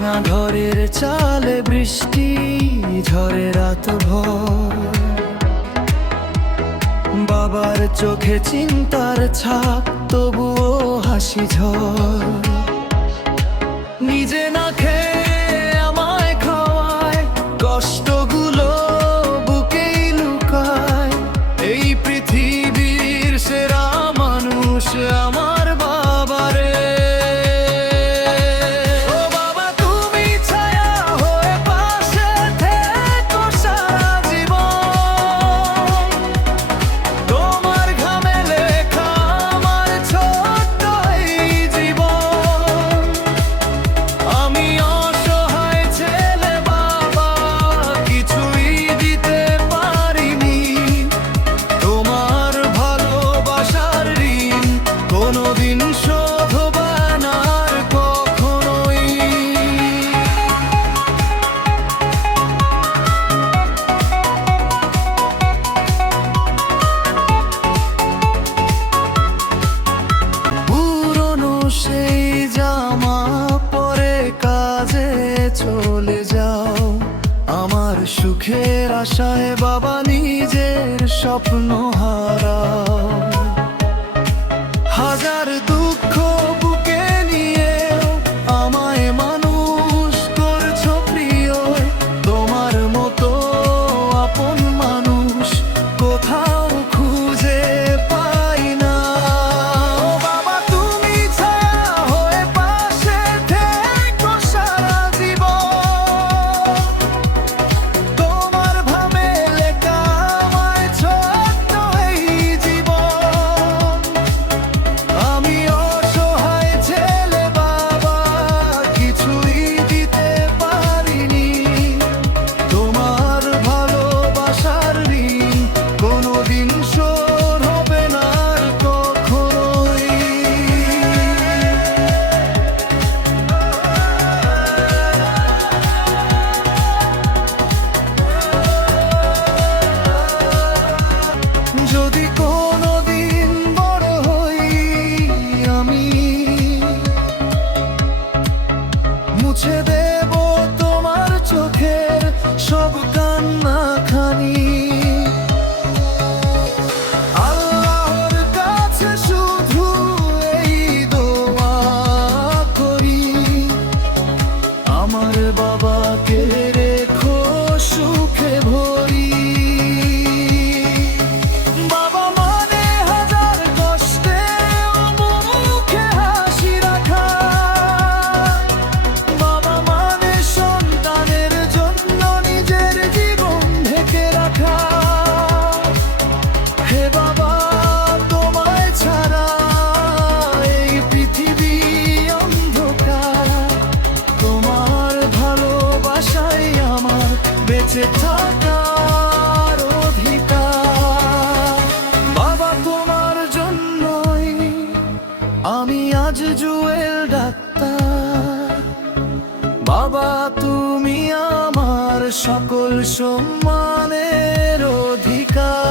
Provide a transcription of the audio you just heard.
ভাঙা ঘরের চালে বৃষ্টি ঝরে রাত ভর, বাবার চোখে চিন্তার ছাপ তবুও হাসি ঝড়। নিজে না খেয়ে আমায় খাওয়ায়, কষ্টগুলো বুকেই লুকায়। এই পৃথিবীর সেরা মানুষ আমার বাবারে। ও বাবা, তুমি ছায়া হয়ে পাশে থেকো সারা জীবন। তোমার ঘামে লেখা আমার ছোট্ট এই জীবন। আমি অসহায় ছেলে বাবা, কিছুই দিতে পারিনি। তোমার ভালোবাসার ঋণ কোনোদিন শোধ হবে না আর কখনোই। পুরনো সেই জামা পরে কাজে চলে যাও, আমার সুখের আশায় বাবা নিজের স্বপ্ন হারাও। হাজার দুঃখ বুকে নিয়ে আমায় মানুষ করছো প্রিয়। তোমার মতো আপন মানুষ কোথাও খুঁজে পাই না। ও বাবা, তুমি ছায়া হয়ে পাশে থেকো সারা জীবন। তোমার ভাবে লেখা আমার ছোট্ট এই জীবন। আমি অসহায় ছেলে বাবা, কিছুই দিতে পারিনি। তোমার ভালোবাসার ঋণ কোনোদিন শোধ হবে না আর কখনোই। যদি কোনোদিন বড় হই আমি, মুছে দেব তোমার চোখের সব কান্না খানি। আল্লাহর কাছে শুধু এই দোয়া করি, আমার বাবাকে রেখো সুখে ভরি। বাবা মানে হাজার কষ্টে মুখে হাসি রাখা। বাবা মানে সন্তানের জন্য নিজের জীবন ঢেকে রাখা। হে বাবা, তোমায় ছাড়া এই পৃথিবী অন্ধকার। তোমার ভালোবাসাই আমার বেঁচে থাকার অধিকার। বাবা, তোমার জন্যই আমি আজ জুয়েল ডাক্তার। বাবা, তুমি আমার সকল সম্মানের অধিকার।